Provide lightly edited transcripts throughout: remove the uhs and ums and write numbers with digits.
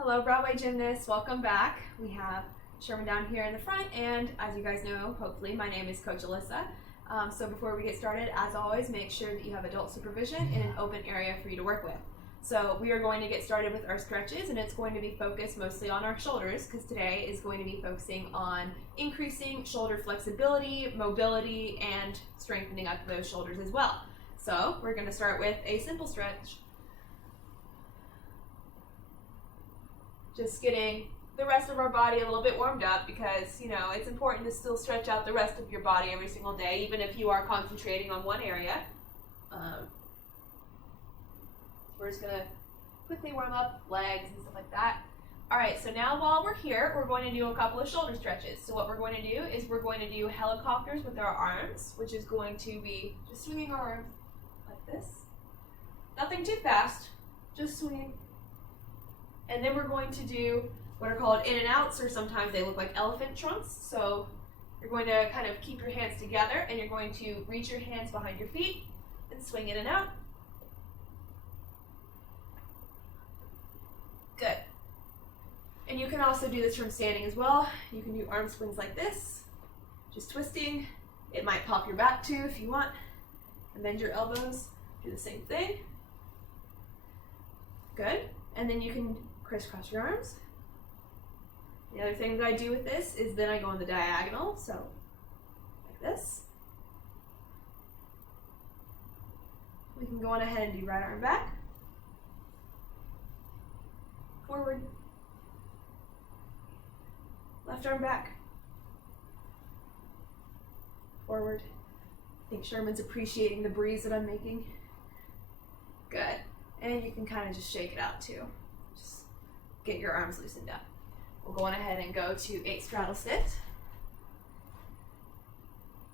Hello Broadway gymnasts, welcome back. We have Sherman down here in the front, and as you guys know, hopefully, my name is Coach Alyssa. So before we get started, as always, make sure that you have adult supervision in an open area for you to work with. So we are going to get started with our stretches, and it's going to be focused mostly on our shoulders, because today is going to be focusing on increasing shoulder flexibility, mobility, and strengthening up those shoulders as well. So we're going to start with a simple stretch. Just getting the rest of our body a little bit warmed up, because it's important to still stretch out the rest of your body every single day, even if you are concentrating on one area. We're just gonna quickly warm up legs and stuff like that. All right, so now while we're here, we're going to do a couple of shoulder stretches. So what we're going to do is we're going to do helicopters with our arms, which is going to be just swinging our arms like this. Nothing too fast, just swinging. And then we're going to do what are called in and outs, or sometimes they look like elephant trunks. So you're going to kind of keep your hands together, and you're going to reach your hands behind your feet and swing in and out. Good. And you can also do this from standing as well. You can do arm swings like this, just twisting. It might pop your back too if you want. And bend your elbows, do the same thing. Good. And then you can crisscross your arms. The other thing that I do with this is then I go on the diagonal, so like this. We can go on ahead and do right arm back, forward, left arm back, forward. I think Sherman's appreciating the breeze that I'm making. Good. And you can kind of just shake it out too. Just get your arms loosened up. We'll go on ahead and go to 8 straddle sit.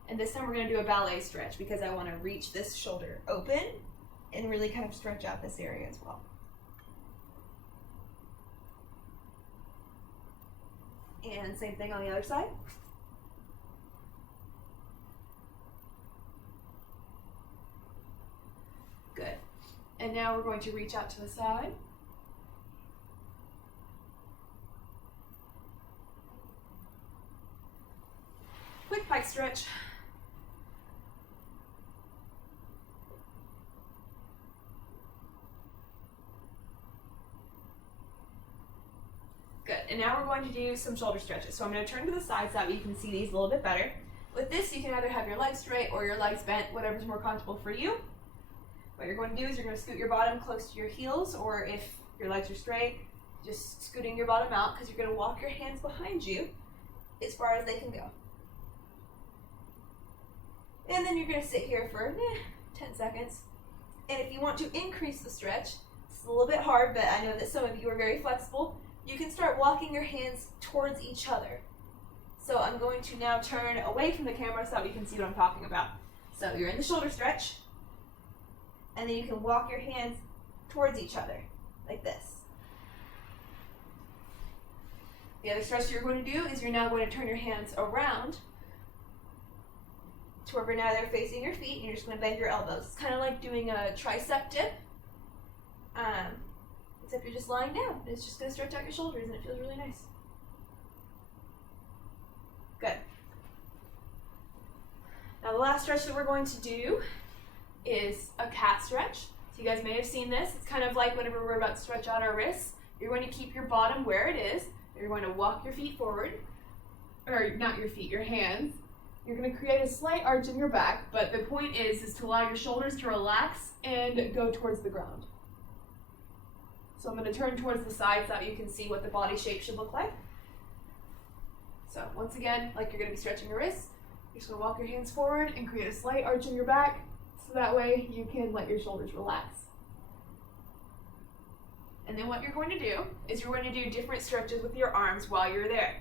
And this time we're going to do a ballet stretch, because I want to reach this shoulder open and really kind of stretch out this area as well. And same thing on the other side. Good. And now we're going to reach out to the side. Quick pike stretch. Good. And now we're going to do some shoulder stretches. So I'm going to turn to the side so that you can see these a little bit better. With this, you can either have your legs straight or your legs bent, whatever's more comfortable for you. What you're going to do is you're going to scoot your bottom close to your heels, or if your legs are straight, just scooting your bottom out, because you're going to walk your hands behind you as far as they can go. And then you're going to sit here for 10 seconds. And if you want to increase the stretch, it's a little bit hard, but I know that some of you are very flexible. You can start walking your hands towards each other. So I'm going to now turn away from the camera so that you can see what I'm talking about. So you're in the shoulder stretch, and then you can walk your hands towards each other, like this. The other stretch you're going to do is you're now going to turn your hands around to where now they're facing your feet, and you're just going to bend your elbows. It's kind of like doing a tricep dip, except you're just lying down. It's just going to stretch out your shoulders, and it feels really nice. Good. Now the last stretch that we're going to do is a cat stretch. So you guys may have seen this. It's kind of like whenever we're about to stretch out our wrists. You're going to keep your bottom where it is. You're going to walk your feet forward, or not your feet, your hands. You're going to create a slight arch in your back, but the point is to allow your shoulders to relax and go towards the ground. So I'm going to turn towards the side so that you can see what the body shape should look like. So once again, like you're going to be stretching your wrists, you're just going to walk your hands forward and create a slight arch in your back, so that way you can let your shoulders relax. And then what you're going to do is you're going to do different stretches with your arms while you're there.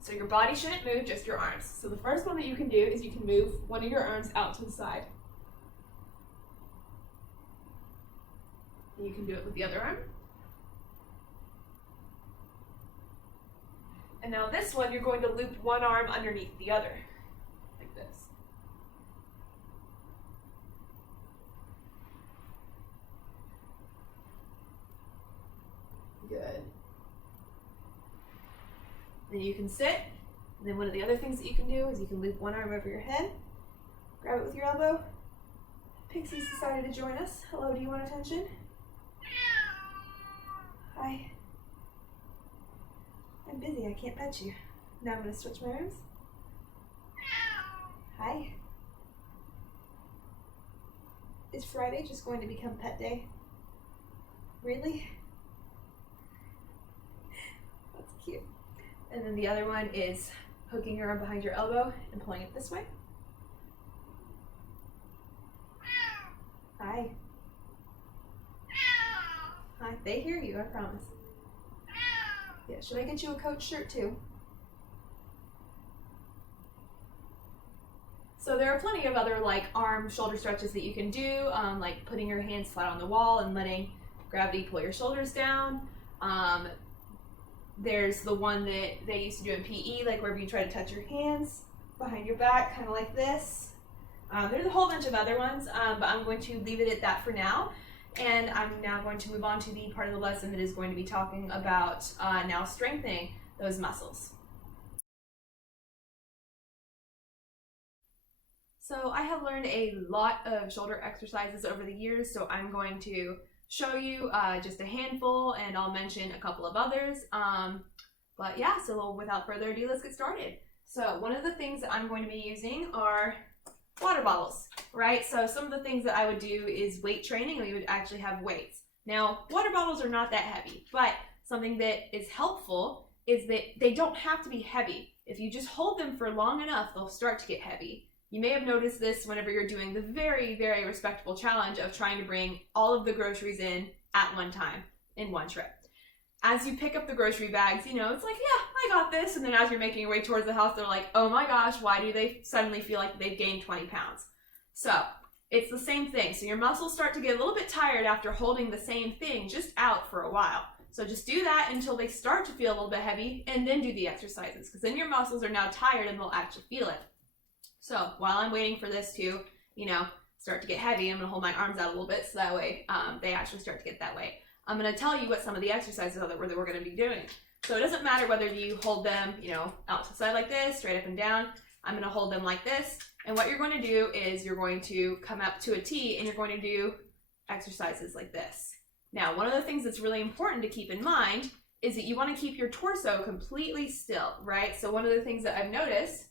So your body shouldn't move, just your arms. So the first one that you can do is you can move one of your arms out to the side. And you can do it with the other arm. And now this one, you're going to loop one arm underneath the other, like this. Good. Then you can sit. And then one of the other things that you can do is you can loop one arm over your head, grab it with your elbow. Pixie's decided to join us. Hello, do you want attention? Hi. I'm busy, I can't pet you. Now I'm going to switch my arms. Hi. Is Friday just going to become pet day? Really? That's cute. And then the other one is hooking your arm behind your elbow and pulling it this way. Hi. Hi. They hear you, I promise. Yeah, should I get you a Coach shirt too? So there are plenty of other like arm shoulder stretches that you can do, like putting your hands flat on the wall and letting gravity pull your shoulders down. There's the one that they used to do in PE, like where you try to touch your hands behind your back, kind of like this. There's a whole bunch of other ones, but I'm going to leave it at that for now. And I'm now going to move on to the part of the lesson that is going to be talking about now strengthening those muscles. So I have learned a lot of shoulder exercises over the years, so I'm going to show you just a handful, and I'll mention a couple of others. But yeah, so without further ado, let's get started. So one of the things that I'm going to be using are water bottles, right? So some of the things that I would do is weight training, and we would actually have weights. Now, water bottles are not that heavy, but something that is helpful is that they don't have to be heavy. If you just hold them for long enough, they'll start to get heavy. You may have noticed this whenever you're doing the very, very respectable challenge of trying to bring all of the groceries in at one time, in one trip. As you pick up the grocery bags, you know, it's like, yeah, I got this. And then as you're making your way towards the house, they're like, oh my gosh, why do they suddenly feel like they've gained 20 pounds? So it's the same thing. So your muscles start to get a little bit tired after holding the same thing just out for a while. So just do that until they start to feel a little bit heavy, and then do the exercises, because then your muscles are now tired and they'll actually feel it. So while I'm waiting for this to, you know, start to get heavy, I'm going to hold my arms out a little bit so that way they actually start to get that way. I'm going to tell you what some of the exercises are that we're going to be doing. So it doesn't matter whether you hold them, you know, out to the side like this, straight up and down. I'm going to hold them like this. And what you're going to do is you're going to come up to a T and you're going to do exercises like this. Now, one of the things that's really important to keep in mind is that you want to keep your torso completely still, right? So one of the things that I've noticed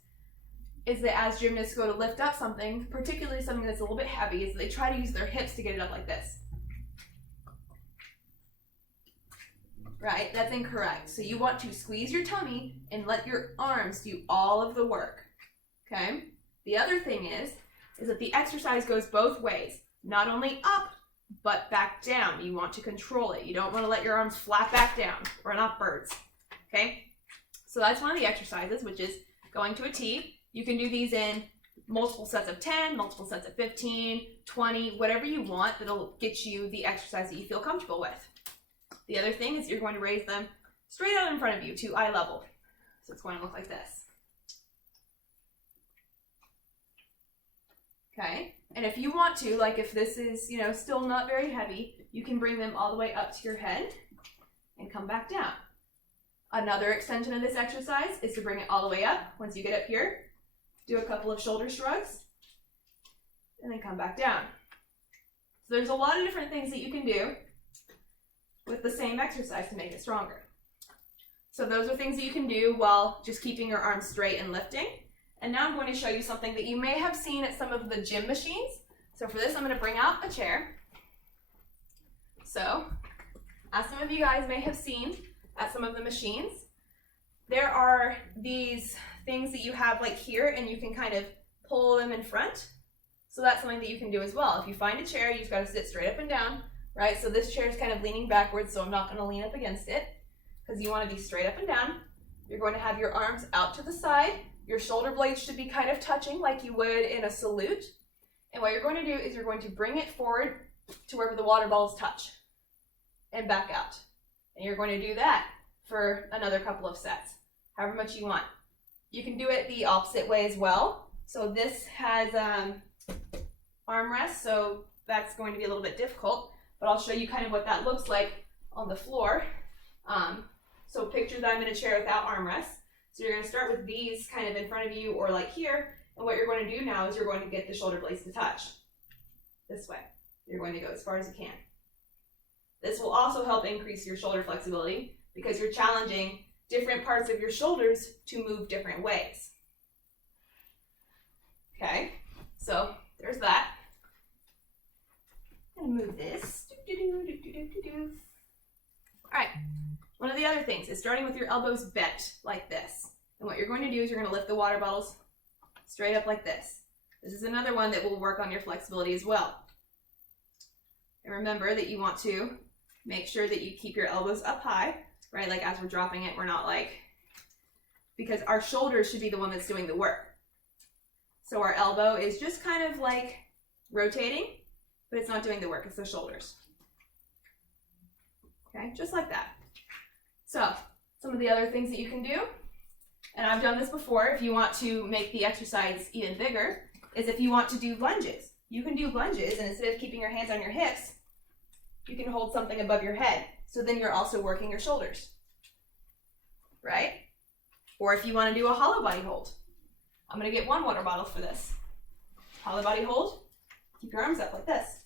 is that as gymnasts go to lift up something, particularly something that's a little bit heavy, is they try to use their hips to get it up like this. Right? That's incorrect. So you want to squeeze your tummy and let your arms do all of the work. Okay? The other thing is that the exercise goes both ways. Not only up, but back down. You want to control it. You don't want to let your arms flap back down. We're not birds. Okay? So that's one of the exercises, which is going to a T. You can do these in multiple sets of 10, multiple sets of 15, 20, whatever you want that'll get you the exercise that you feel comfortable with. The other thing is you're going to raise them straight out in front of you to eye level. So it's going to look like this. Okay? And if you want to, like if this is, you know, still not very heavy, you can bring them all the way up to your head and come back down. Another extension of this exercise is to bring it all the way up. Once you get up here, do a couple of shoulder shrugs, and then come back down. So there's a lot of different things that you can do with the same exercise to make it stronger. So those are things that you can do while just keeping your arms straight and lifting. And now I'm going to show you something that you may have seen at some of the gym machines. So for this, I'm going to bring out a chair. So, as some of you guys may have seen at some of the machines, there are these things that you have like here, and you can kind of pull them in front. So that's something that you can do as well. If you find a chair, you just got to sit straight up and down, right? So this chair is kind of leaning backwards, so I'm not going to lean up against it because you want to be straight up and down. You're going to have your arms out to the side. Your shoulder blades should be kind of touching like you would in a salute. And what you're going to do is you're going to bring it forward to wherever the water balls touch and back out. And you're going to do that for another couple of sets, however much you want. You can do it the opposite way as well. So this has armrests, so that's going to be a little bit difficult, but I'll show you kind of what that looks like on the floor. So picture that I'm in a chair without armrests. So you're going to start with these kind of in front of you or like here. And what you're going to do now is you're going to get the shoulder blades to touch this way. You're going to go as far as you can. This will also help increase your shoulder flexibility because you're challenging different parts of your shoulders to move different ways. Okay, so there's that. I'm gonna move this. All right, one of the other things is starting with your elbows bent like this. And what you're going to do is you're going to lift the water bottles straight up like this. This is another one that will work on your flexibility as well. And remember that you want to make sure that you keep your elbows up high, right? Like as we're dropping it, we're not like, because our shoulders should be the one that's doing the work. So our elbow is just kind of like rotating, but it's not doing the work, it's the shoulders. Okay, just like that. So some of the other things that you can do, and I've done this before if you want to make the exercise even bigger, is if you want to do lunges. You can do lunges, and instead of keeping your hands on your hips, you can hold something above your head. So then you're also working your shoulders, right? Or if you want to do a hollow body hold. I'm going to get one water bottle for this. Hollow body hold, keep your arms up like this.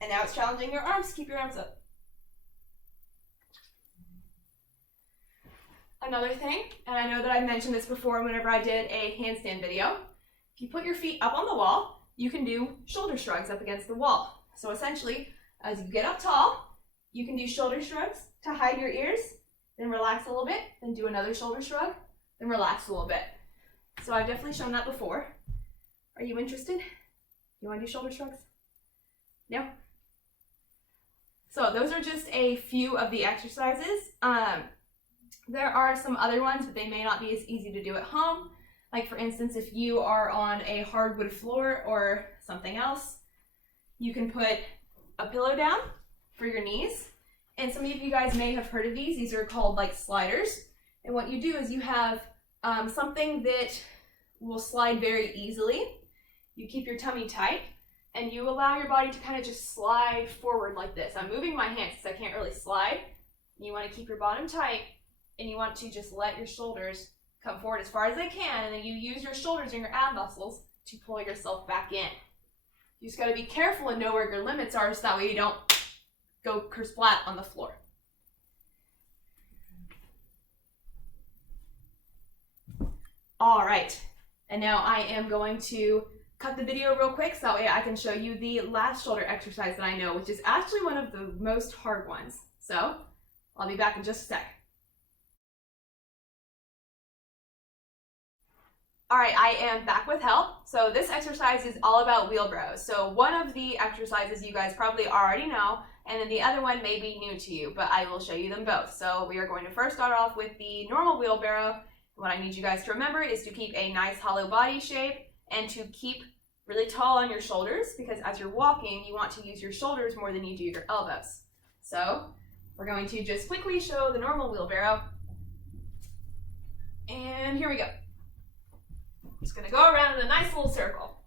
And now it's challenging your arms, keep your arms up. Another thing, and I know that I mentioned this before whenever I did a handstand video, if you put your feet up on the wall, you can do shoulder shrugs up against the wall. So essentially, as you get up tall, you can do shoulder shrugs to hide your ears, then relax a little bit, then do another shoulder shrug, then relax a little bit. So I've definitely shown that before. Are you interested? You want to do shoulder shrugs? No? So those are just a few of the exercises. There are some other ones, but they may not be as easy to do at home. Like for instance, if you are on a hardwood floor or something else, you can put a pillow down for your knees. And some of you guys may have heard of these. These are called like sliders. And what you do is you have something that will slide very easily. You keep your tummy tight and you allow your body to kind of just slide forward like this. I'm moving my hands because I can't really slide. You want to keep your bottom tight and you want to just let your shoulders come forward as far as they can, and then you use your shoulders and your ab muscles to pull yourself back in. You just got to be careful and know where your limits are so that way you don't go kersplat on the floor. All right, and now I am going to cut the video real quick so that way I can show you the last shoulder exercise that I know, which is actually one of the most hard ones. So I'll be back in just a sec. All right, I am back with help. So this exercise is all about wheelbarrows. So one of the exercises you guys probably already know, and then the other one may be new to you, but I will show you them both. So we are going to first start off with the normal wheelbarrow. What I need you guys to remember is to keep a nice hollow body shape and to keep really tall on your shoulders, because as you're walking, you want to use your shoulders more than you do your elbows. So we're going to just quickly show the normal wheelbarrow. And here we go. Just gonna go around in a nice little circle.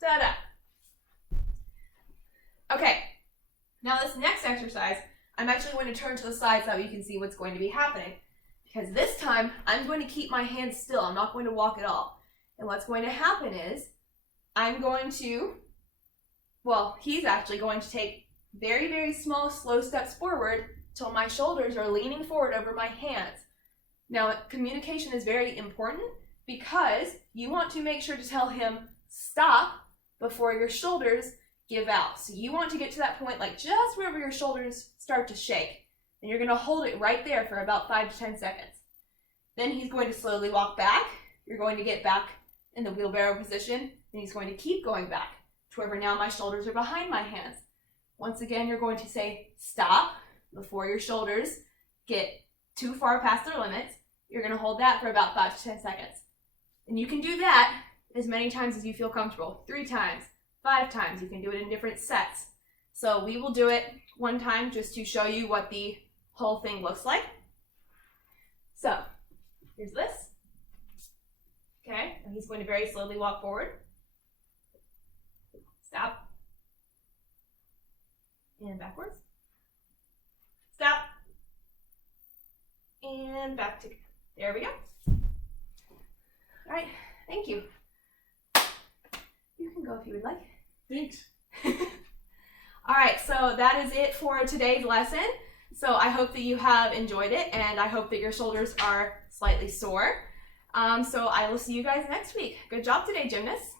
Ta-da! Okay, now this next exercise, I'm actually going to turn to the side so that you can see what's going to be happening. Because this time, I'm going to keep my hands still. I'm not going to walk at all. And what's going to happen is, I'm going to, well, he's actually going to take very, very small, slow steps forward till my shoulders are leaning forward over my hands. Now, communication is very important because you want to make sure to tell him stop before your shoulders give out. So you want to get to that point like just wherever your shoulders start to shake. And you're going to hold it right there for about 5 to 10 seconds. Then he's going to slowly walk back. You're going to get back in the wheelbarrow position. And he's going to keep going back to wherever now my shoulders are behind my hands. Once again, you're going to say stop before your shoulders get too far past their limits. You're going to hold that for about 5 to 10 seconds. And you can do that as many times as you feel comfortable. 3 times, 5 times. You can do it in different sets. So we will do it one time just to show you what the whole thing looks like. So here's this. Okay, and he's going to very slowly walk forward. Stop. and backwards. Stop. And back to, there we go. All right, thank you. You can go if you would like. Thanks. All right, so that is it for today's lesson. So I hope that you have enjoyed it, and I hope that your shoulders are slightly sore. So I will see you guys next week. Good job today, gymnasts.